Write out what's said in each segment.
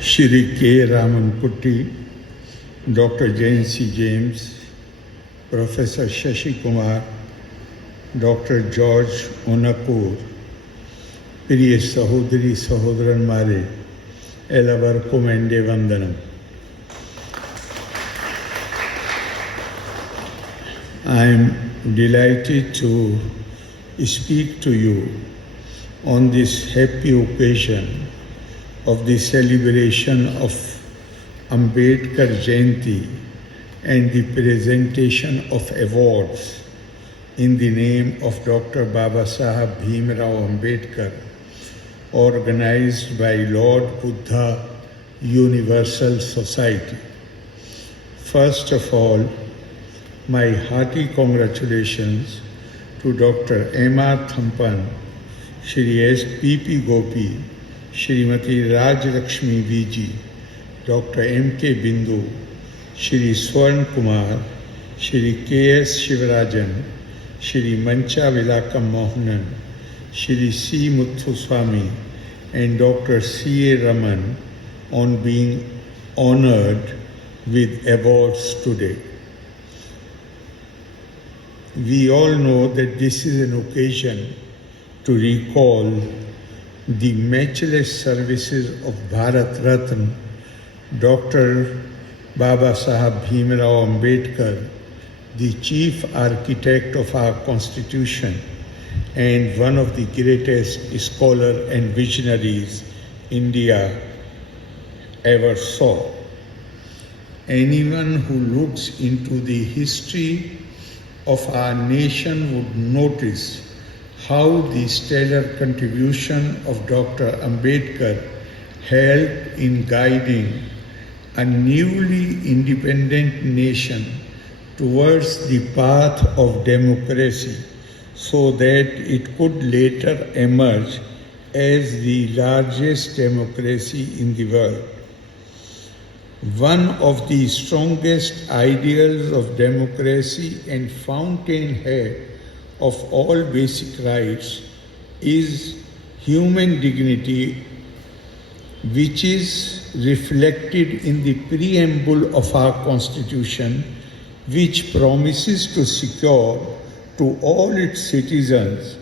Shri K. Ramanputty, Dr. Jane C. James, Professor Shashi Kumar, Dr. George Onapur, പ്രിയ സഹോദരി സഹോദരന്മാരെ, എല്ലാവർക്കും എൻ്റെ വന്ദനം. I am delighted to speak to you on this happy occasion of the celebration of Ambedkar Jayanti and the presentation of awards in the name of Dr. Baba Saheb Bhimrao Ambedkar, organized by Lord Buddha Universal Society. First of all, my hearty congratulations to Dr. M.R. Thampan, Shri S.P.P. Gopi, Shrimati Raj Lakshmi V.G., Dr. M.K. Bindu, Shri Swarn Kumar, Shri K.S. Shivarajan, Shri Mancha Vilakam Mohanan, Shri C. Muthuswamy, and Dr. C.A. Raman on being honored with awards today. We all know that this is an occasion to recall the matchless services of Bharat Ratna, Dr. Baba Saheb Bhimrao Ambedkar, the chief architect of our Constitution and one of the greatest scholars and visionaries India ever saw. Anyone who looks into the history of our nation would notice how the stellar contribution of Dr. Ambedkar helped in guiding a newly independent nation towards the path of democracy so that it could later emerge as the largest democracy in the world. One of the strongest ideals of democracy and fountainhead of all basic rights is human dignity, which is reflected in the preamble of our Constitution, which promises to secure to all its citizens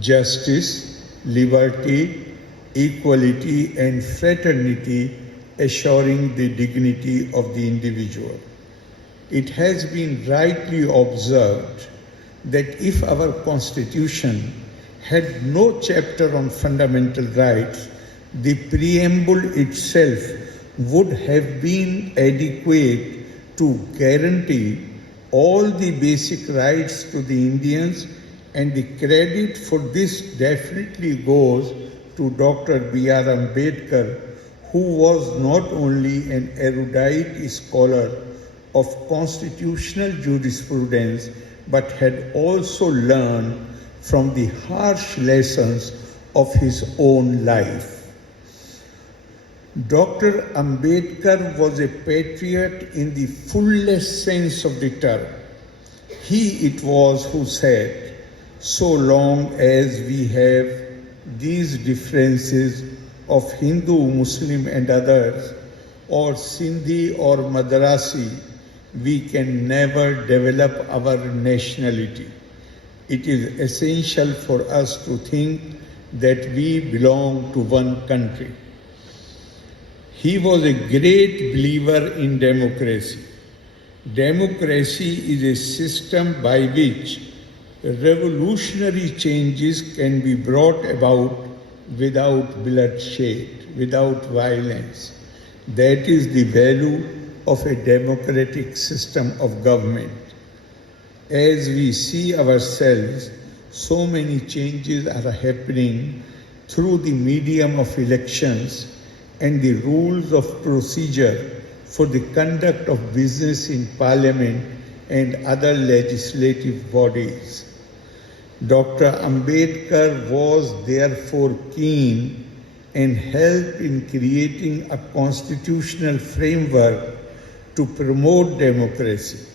justice, liberty, equality, and fraternity, assuring the dignity of the individual. It has been rightly observed that if our Constitution had no chapter on fundamental rights, the preamble itself would have been adequate to guarantee all the basic rights to the Indians, and the credit for this definitely goes to Dr. B.R. Ambedkar, who was not only an erudite scholar of constitutional jurisprudence, but had also learned from the harsh lessons of his own life. Dr. Ambedkar was a patriot in the fullest sense of the term. He it was who said, so long as we have these differences of Hindu, Muslim and others, or Sindhi or Madrasi, we can never develop our nationality. It is essential for us to think that we belong to one country. He was a great believer in democracy. Democracy is a system by which revolutionary changes can be brought about without bloodshed, without violence. That is the value of a democratic system of government. As we see ourselves, so many changes are happening through the medium of elections and the rules of procedure for the conduct of business in Parliament and other legislative bodies. Dr. Ambedkar was therefore keen and helped in creating a constitutional framework to promote democracy.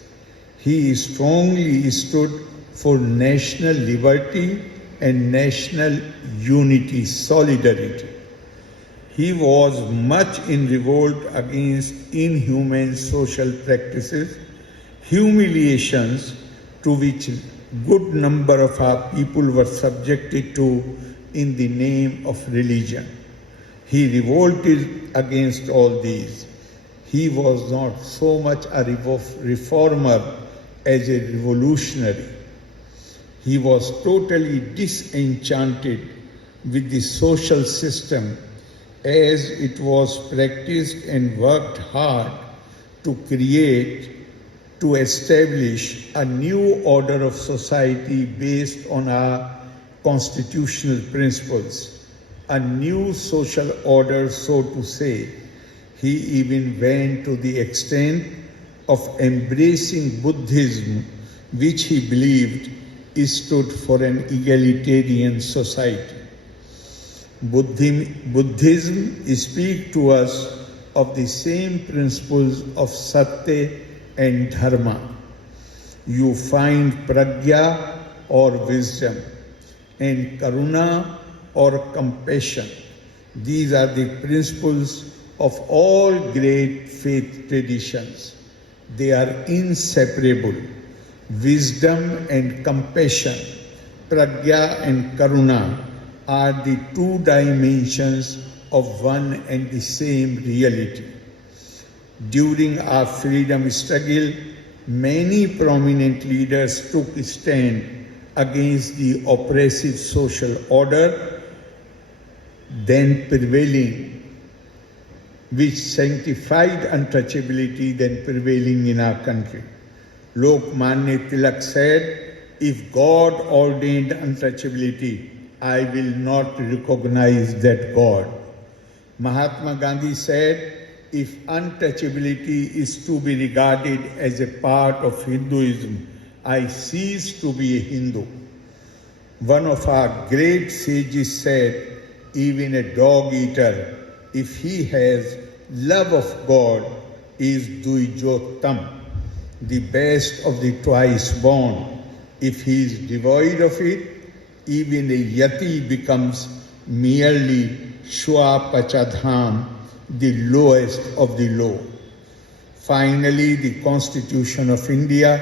He strongly stood for national liberty and national unity, solidarity. He was much in revolt against inhuman social practices, humiliations to which good number of our people were subjected to in the name of religion. He revolted against all these. He was not so much a reformer as a revolutionary. He was totally disenchanted with the social system as it was practiced and worked hard to establish a new order of society based on our constitutional principles, a new social order, so to say. He even went to the extent of embracing Buddhism, which he believed stood for an egalitarian society. Buddhism speaks to us of the same principles of Satya and Dharma. You find Pragya or wisdom and Karuna or compassion. These are the principles of all great faith traditions. They are inseparable. Wisdom and compassion, Pragya and Karuna, are the two dimensions of one and the same reality. During our freedom struggle, many prominent leaders took a stand against the oppressive social order then prevailing, which sanctified untouchability then prevailing in our country. Lokmanya Tilak said, "If God ordained untouchability, I will not recognize that God." Mahatma Gandhi said, "If untouchability is to be regarded as a part of Hinduism, I cease to be a Hindu." One of our great sages said, "Even a dog eater, if he has love of God, is Duijottam, the best of the twice born. If he is devoid of it, even a yati becomes merely Shwapachadham, the lowest of the low." Finally, the Constitution of India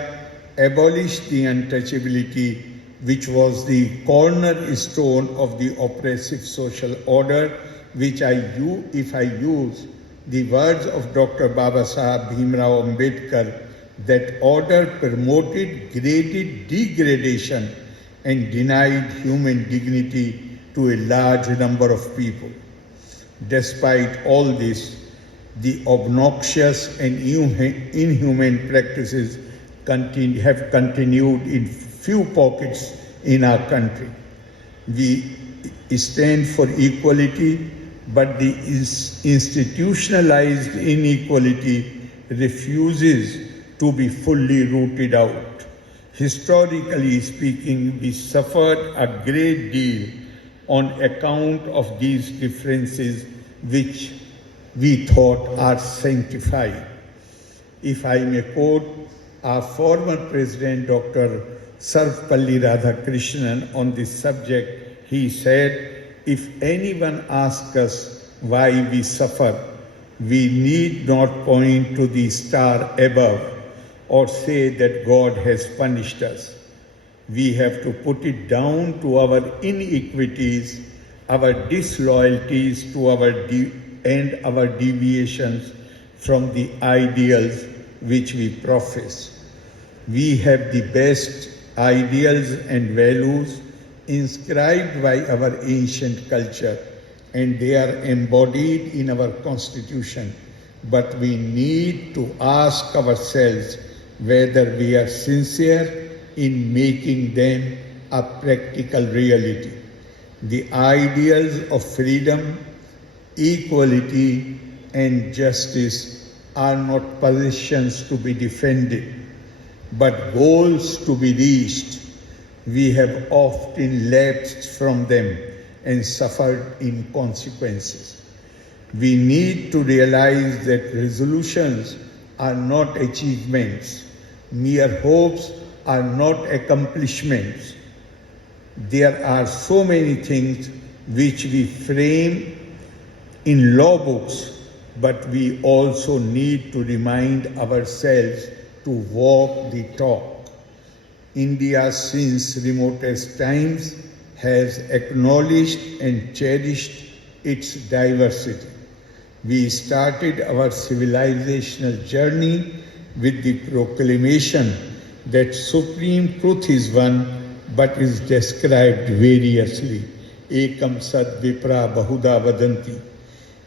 abolished the untouchability, which was the cornerstone of the oppressive social order, which if I use the words of Dr. Babasaheb Bhimrao Ambedkar, that order promoted great degradation and denied human dignity to a large number of people. Despite all this, the obnoxious and inhuman practices have continued in few pockets in our country. We stand for equality, but the institutionalized inequality refuses to be fully rooted out. Historically speaking, we suffered a great deal on account of these differences which we thought are sanctified. If I may quote our former President, Dr. Sarvepalli Radhakrishnan, on this subject, he said, "If anyone asks us why we suffer, we need not point to the star above or say that God has punished us. We have to put it down to our inequities, our disloyalties to and our deviations from the ideals which we profess. We have the best ideals and values inscribed by our ancient culture, and they are embodied in our constitution. But we need to ask ourselves whether we are sincere in making them a practical reality. The ideals of freedom, equality, and justice are not positions to be defended, but goals to be reached. We have often lapsed from them and suffered in consequences. We need to realize that resolutions are not achievements. Mere hopes are not accomplishments. There are so many things which we frame in law books, but we also need to remind ourselves to walk the talk. India, since remotest times, has acknowledged and cherished its diversity. We started our civilizational journey with the proclamation that supreme truth is one, but is described variously. Ekam sad vipra bahuda vadanti.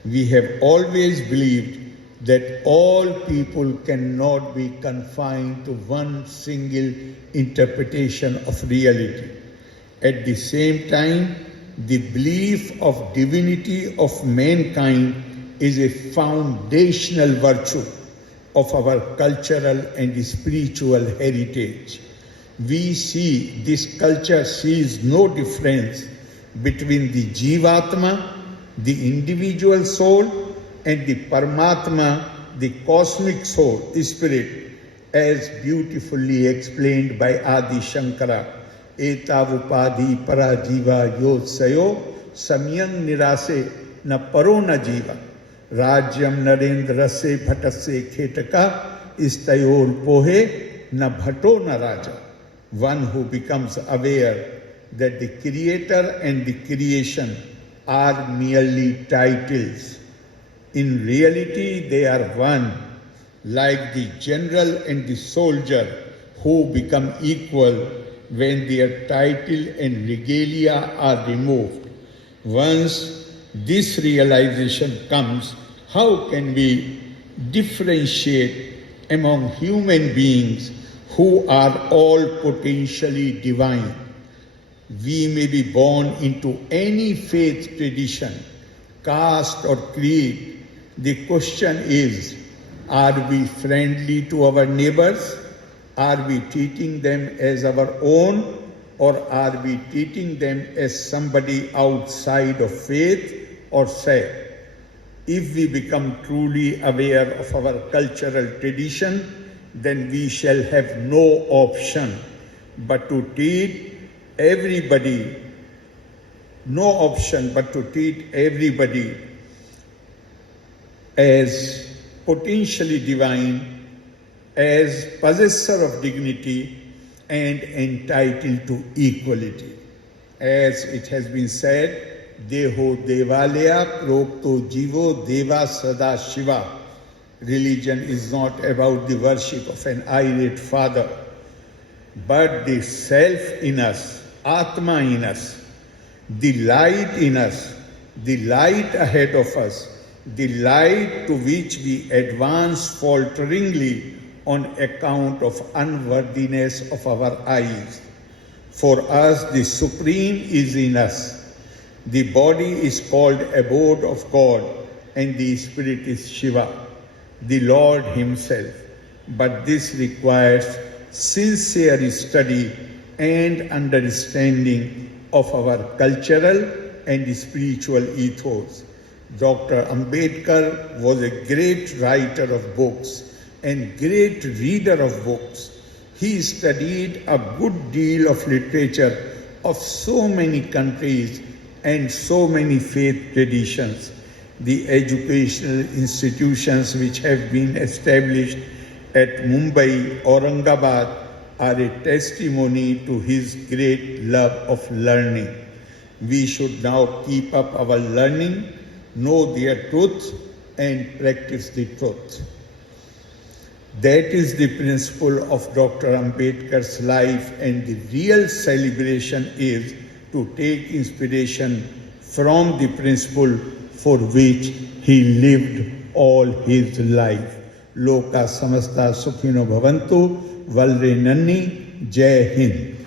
We have always believed that all people cannot be confined to one single interpretation of reality. At the same time, the belief of divinity of mankind is a foundational virtue of our cultural and spiritual heritage. We see this culture sees no difference between the Jivatma, the individual soul, and the Paramatma, the cosmic soul, spirit, as beautifully explained by Adi Shankara. Etavupadhi parajiva yotsayo samyang nirase na paro na jiva. Rajyam narendrase bhatase khetaka istayor pohe na bhato na raja. One who becomes aware that the creator and the creation are merely titles. In reality, they are one, like the general and the soldier who become equal when their title and regalia are removed. Once this realization comes, how can we differentiate among human beings who are all potentially divine? We may be born into any faith tradition, caste or creed. The question is, are we friendly to our neighbors? Are we treating them as our own, or are we treating them as somebody outside of faith or sect? If we become truly aware of our cultural tradition, then we shall have no option but to treat everybody as potentially divine, as possessor of dignity, and entitled to equality. As it has been said, Deho Devalaya Prokto Jivo Deva Sada Shiva. Religion is not about the worship of an irate father, but the self in us, Atma in us, the light in us, the light ahead of us, the light to which we advance falteringly on account of unworthiness of our eyes. For us, the Supreme is in us. The body is called abode of God, and the spirit is Shiva, the Lord Himself. But this requires sincere study and understanding of our cultural and spiritual ethos. Dr. Ambedkar was a great writer of books and great reader of books. He studied a good deal of literature of so many countries and so many faith traditions. The educational institutions which have been established at Mumbai, Aurangabad are a testimony to his great love of learning. We should now keep up our learning, know their truth, and practice the truth. That is the principle of Dr. Ambedkar's life, and the real celebration is to take inspiration from the principle for which he lived all his life. Loka samasta sukhino bhavantu, valre nanni, Jai Hind.